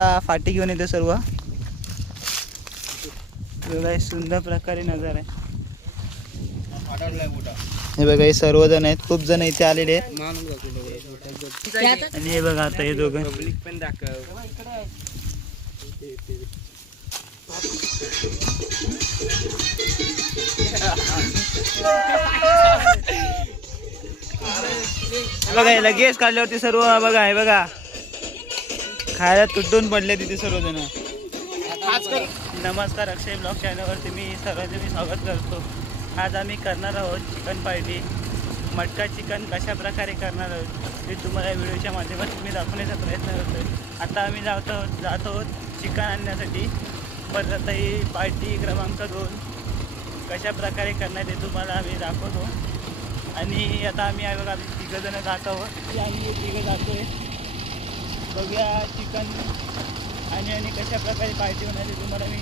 फाटी घेऊन येतो सर्व. बघा सुंदर प्रकारे नजर आहे. हे बघा हे सर्वजण आहेत. खूप जण इथे आलेले आहेत. आणि हे बघा आता हे दोघं. पण दाखव बघा लगेच काढल्यावरती सर्व बघा हे बघा. खायला तुटून पडले तिथे सर्वजण. नमस्कार अक्षय ब्लॉग चॅनलवरती मी सर्वांचे मी स्वागत करतो. आज आम्ही करणार आहोत चिकन पार्टी मटका चिकन कशा प्रकारे करणार आहोत ते तुम्हाला व्हिडिओच्या माध्यमातून मी दाखवण्याचा प्रयत्न करतो आता आम्ही जात आहोत जात आहोत चिकन आणण्यासाठी. परत आता ही पार्टी क्रमांक दोन. कशा प्रकारे करणार ते तुम्हाला आम्ही दाखवतो. आणि आता आम्ही बघा आम्ही तिघं जण जात आहोत. आम्ही तिघं जातो आहे बघूया चिकन आणि आणि कशा प्रकारे पार्टी होणार तुम्हाला मी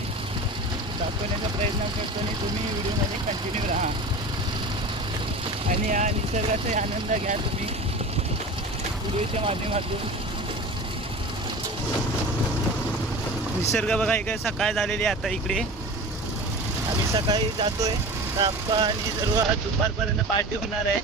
दाखवण्याचा प्रयत्न करतो आणि तुम्ही व्हिडिओमध्ये कंटिन्यू राहा. आणि या निसर्गाचा आनंद घ्या तुम्ही. व्हिडिओच्या माध्यमातून. निसर्ग बघा इकडे सकाळ झालेली आहे आता इकडे. आम्ही सकाळी जातोय. तापा आणि सर्व आज दुपारपर्यंत पार्टी होणार आहे.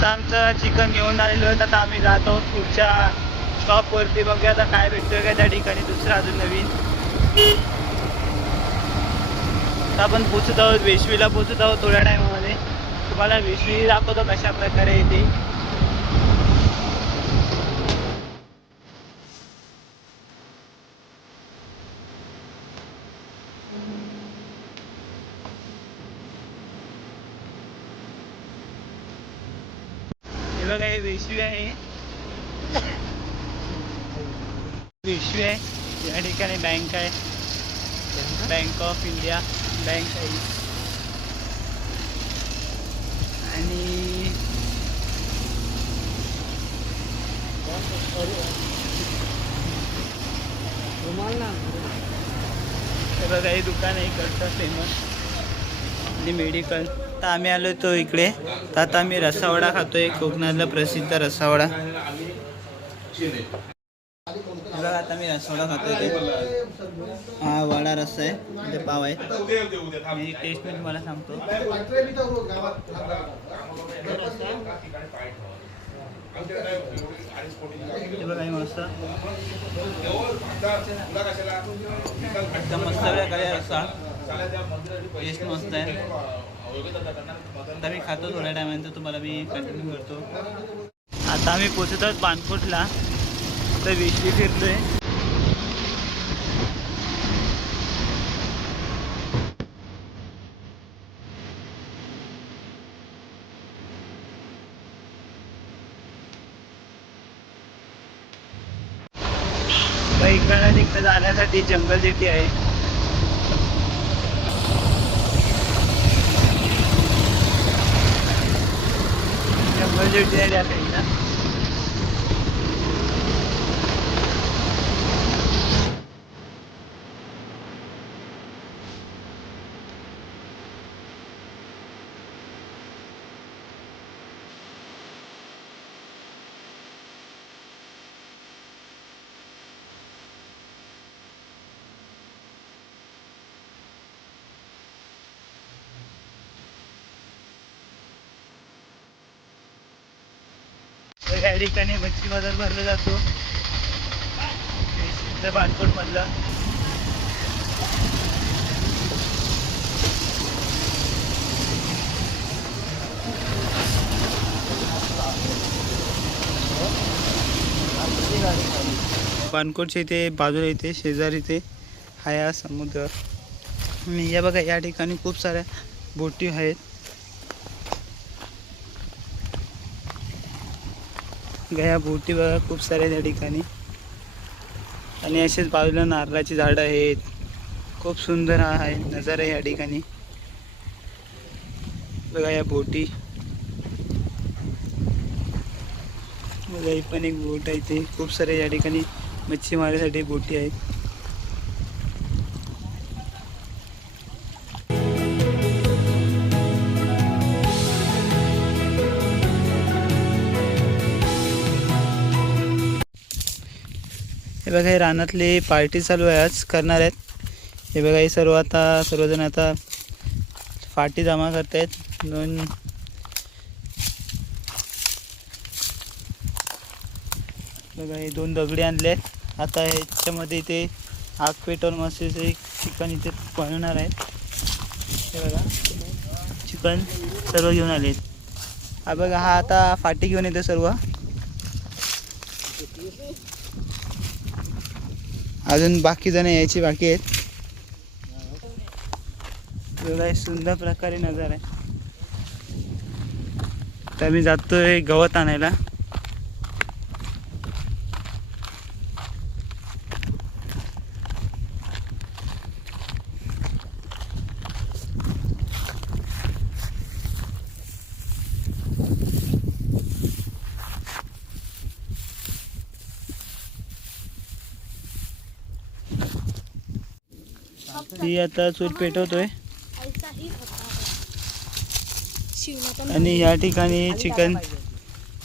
आता आमचं चिकन घेऊन आलेलो आहे. आता आम्ही जातो पुढच्या शॉपवरती बघूया आता काय भेटतोय का त्या ठिकाणी. दुसरं अजून नवीन. आपण पोचत आहोत. वेशवीला पोचत आहोत थोड्या टायमामध्ये तुम्हाला वेशवी दाखवतो कशा प्रकारे येते. बघा हे आहे. वेशवी आहे. या ठिकाणी बँक आहे. बँक ऑफ इंडिया बँक आहे. ही. आणि हे बघा हे दुकान आहे इकडचं फेमस आणि मेडिकल आता आम्ही आलो तो इकडे. तर आता आम्ही रसावडा खातोय कोकणातला प्रसिद्ध रसावडा. बघा आता मी रसवडा खातोय ते हा वडा रस्सा आहे ते पाव आहे. मी टेस्ट मी तुम्हाला सांगतो. हे बघा मस्त. एकदम मस्त प्रकारे रस्सा टेस्ट मस्त आहे. आता मी खातो थोड्या टायमानंतर तुम्हाला मी कंटिन्यू करतो. आता आम्ही पोचत आहोत पानकोटला. तर विश्वी फिरतोय. इकडनं तिकडे जाण्यासाठी जंगल जेटी आहे. जंगल जेटी आहे त्या साईडला या ठिकाणी मच्छी बाजार भरला जातो. हे सिद्ध मधला बाणकोटच्या इथे बाजूला इथे शेजारी इथे हा या समुद्र. आणि या बघा या ठिकाणी खूप साऱ्या बोटी आहेत. गया बोटी बघा खूप साऱ्या त्या ठिकाणी. आणि असेच बाजूला नारळाची झाडं आहेत. खूप सुंदर हा आहे नजारा या ठिकाणी. बघा या बोटी बघा ही पण एक बोट आहे इथे. खूप सारे या ठिकाणी मच्छी मारण्यासाठी बोटी आहेत. हे बघा हे रानातली पार्टी चालू आहे आज करणार आहेत. हे बघा हे सर्व आता सर्वजण आता फाटी जमा करत आहेत दोन. बघा हे दोन दगडी आणले आहेत. आता ह्याच्यामध्ये इथे आग पेटवून मस्त एक चिकन इथे बनवणार आहेत. हे बघा चिकन सर्व घेऊन आले हा बघा हा आता फाटी घेऊन येतो सर्व. अजून बाकी जण यायची बाकी आहेत. सुंदर प्रकारे नजारा आहे. तर मी जातोय गवत आणायला. ती आता चूल पेटवतोय. आणि या ठिकाणी चिकन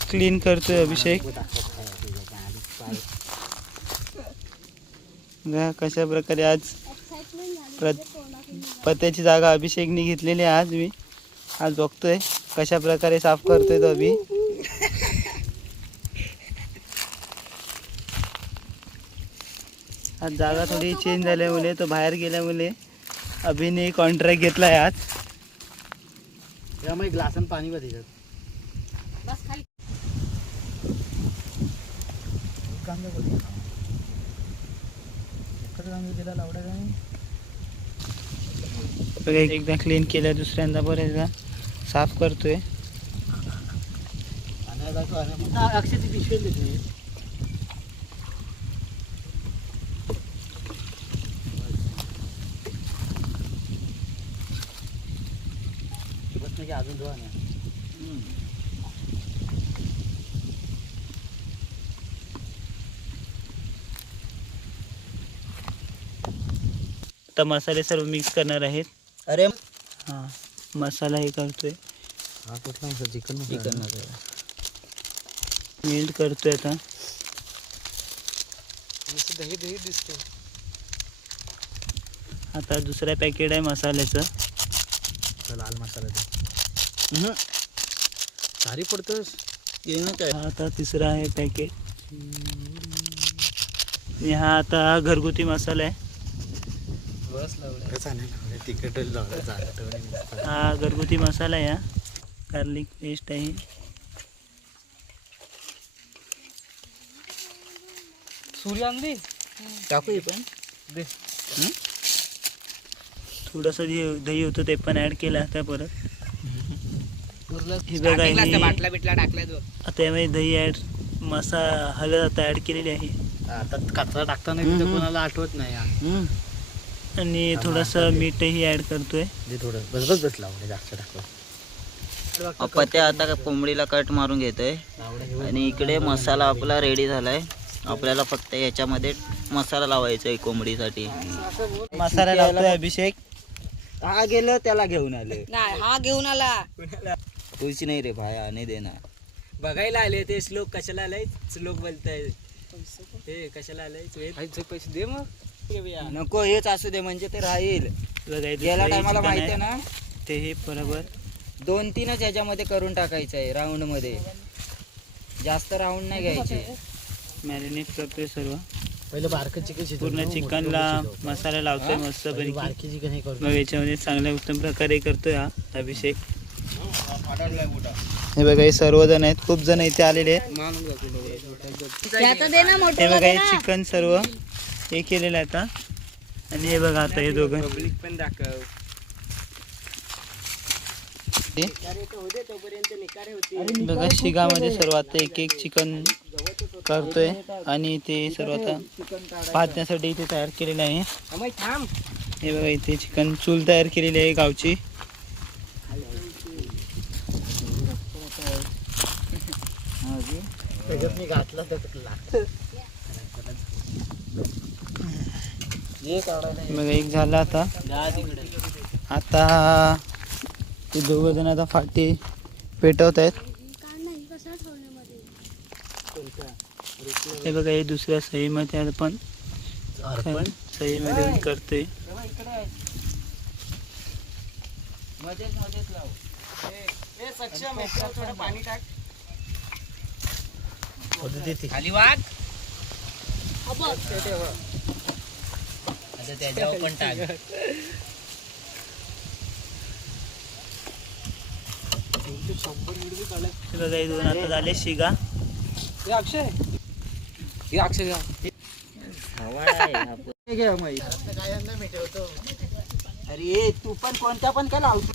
क्लीन करतोय अभिषेक. कशा प्रकारे आज प्र पत्त्याची जागा अभिषेकने घेतलेली आहे आज मी. आज बघतोय कशा प्रकारे साफ करतोय तो अभि. जागा थोडी चेंज झाल्यामुळे तो बाहेर गेल्यामुळे अभिने कॉन्ट्रॅक्ट घेतला आहे आज. त्यामुळे ग्लासन पाणी बघा एकदा क्लीन केलं दुसऱ्यांदा बरेचदा साफ करतोय. अक्षरची पिशवी देते अजून धुवा ना आता मसाले सर्व मिक्स करणार आहेत. अरे हां मसाला हे करतोय. हा कुठला मसाला? चिकन चिकन मेल्ट करतोय आता. दही दही दिसते आता दुसऱ्या पॅकेट आहे मसाल्याचं. लाल मसाला दे. सारी पडतोस. काय? हा आता तिसरा आहे पॅकेट हा आता घरगुती मसाला आहे. तिखट हा घरगुती मसाला आहे हा. गार्लिक पेस्ट आहे. सूर्यांदी टाकू पण. दे. थोडंसं जे दही होतं ते पण ॲड केलं आता परत. हे बघा हे- बाटला बिटला टाकलाय तो आता यामध्ये दही ॲड मसा हळद आता ॲड केलेली आहे. आता कचरा टाकताना हम्म, तिथं हम्म. कोणाला आठवत नाही हा. आणि थोडंसं. मीठही ॲड करतोय. दे थोडं बस बस बस लावडे जास्त टाकतो पत्या आता कोंबडीला कट मारून घेतोय. आणि इकडे मसाला आपला रेडी झालाय. आपल्याला फक्त याच्यामध्ये मसाला लावायचा आहे कोंबडीसाठी. मसाला लावतोय अभिषेक. हा गेलं त्याला घेऊन आले. नाही हा घेऊन आला. तुझी नाही रे भाया नाही देणार. बघायला आले ते श्लोक कशाला आलाय? श्लोक बोलताय. ते कशाला आलाय? पैसे दे मग. नको हेच असू दे म्हणजे ते राहील. हे गेल्या टायमाला माहिती आहे. ना? तेही बरोबर. दोन तीनच ह्याच्यामध्ये करून टाकायचं आहे राऊंडमध्ये. जास्त राऊंड नाही घ्यायचे. मॅरिनेट करतोय सर्व. पहिलं बारकं चिकन पूर्ण चिकनला. मसाला लावतोय मस्त बारकी चिकन हे करतो मग याच्यामध्ये चांगल्या उत्तम प्रकारे करतोय हा अभिषेक. हे बघा हे सर्वजण आहेत. खूप जण इथे आलेले आहेत. हे बघा हे चिकन सर्व हे केलेलं आहे आता. आणि हे बघा आता हे दोघं. पब्लिक पण दाखव. बघा शिगामध्ये सर्व आता एक एक चिकन करतोय आणि ते सर्व आता भाजण्यासाठी इथे तयार केलेलं आहे. हे बघा इथे चिकन चूल तयार केलेली आहे गावची. घातला बघा एक झाला आता. आता ते दोघ जण आता फाटी पेटवत आहेत. हे बघा हे दुसऱ्या सहीमध्ये अर्पण. सहीमध्ये करतोय मध्येच मध्येच लाव ए सक्षम याच्यावर थोडं पाणी टाक पद्धती खाली वाघ आता त्याच्यावर पण टाक हे बघा हे दोन आता झाले शिगा. अक्षय. हे अक्षय मी ठेवतो अरे तू पण कोणत्या पण का लावतो.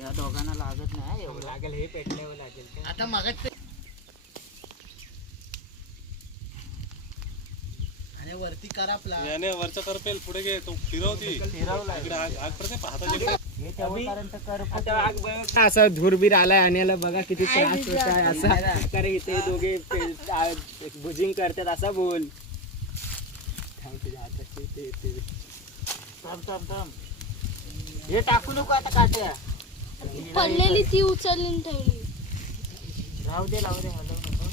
या दोघांना लागत नाही एवढं. लागेल हे पेटल्यावर लागेल? आता मागत आणि वरती करा प्ला याने वरचा करपेल पुढे घे तो फिरवती इकडे आग असा धुरबीर आलाय आणि याला बघा किती त्रास होत आहे असा कारण इथे दोघे भुजिंग करतात असा बोल. हे टाकू नको आता काट्या. पडलेली ती उचलली राहू दे राहू दे हलवू नको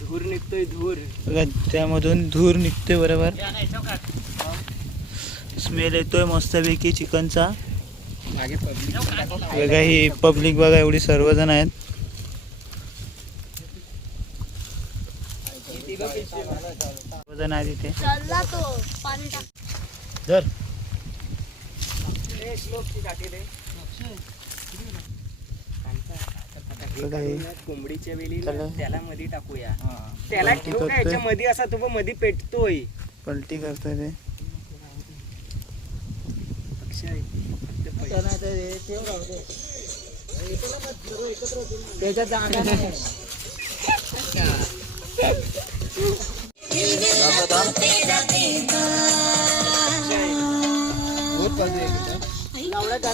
धूर निघतोय धूर. बघा त्यामधून धूर निघतोय बरोबर. स्मेल येतोय मस्तपैकी चिकनचा. बघा ही पब्लिक बघा एवढी सर्वजण आहेत. सर्वजण आहेत इथे. चालला कोंबडीच्या वेळी. त्याला मध्ये टाकूया. त्याला ठेवू का. याच्या मध्ये असा तो मध्ये पेटतोय. पलटी करतोय ते. त्याच्या जागा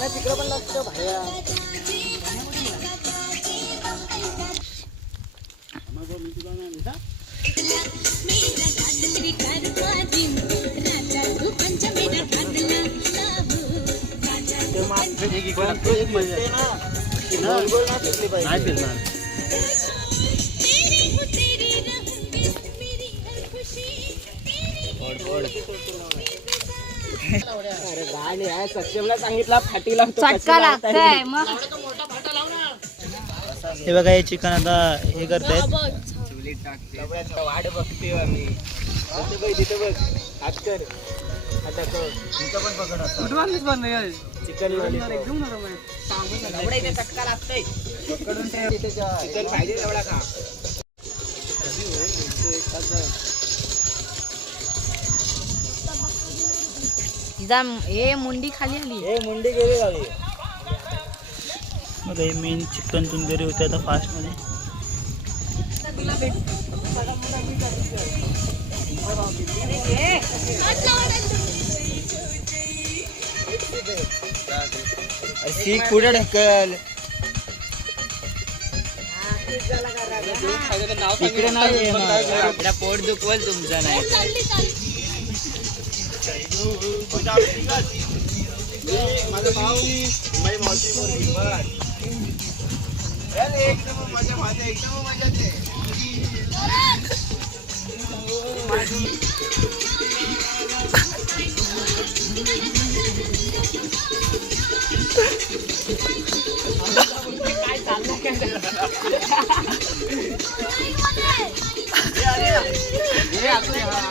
तिकडं पण लागतं भाया अरे गाणी आहे सक्षमला सांगितला फाटी कशी चटका. लागतंय मग हे बघा हे चिकन आता हे करतायत. टाकते वाट बघते आम्ही तिथं बघ तिथं बघ हात कर आता कर चिकन चटका लागतोय चिकन पाहिजे तेवढा हे मुंडी खाली आली. हे मुंडी गेली गावी बघा हे मेन चिकन तंदुरी होते आता फास्टमध्ये शीख पुढे ढकल? तिकडे नाही पोट दुखवल तुमचा नाही. एकदम मजा माझ्या एकदम मजा ते काय चाललं काय आपले हा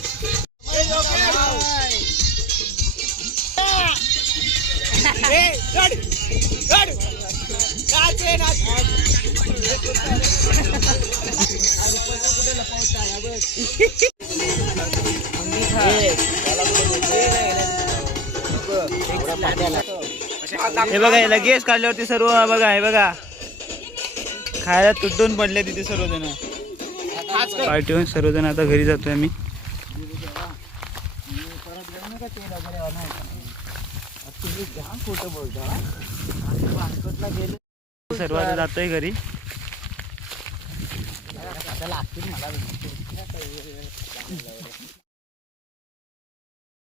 हे बघा हे लगेच काढल्यावरती सर्व बघा हे बघा. खायला तुटून पडले तिथे सर्वजण. पार्टीहून सर्वजण आता घरी जातोय आम्ही. सर्व आता जातोय घरी.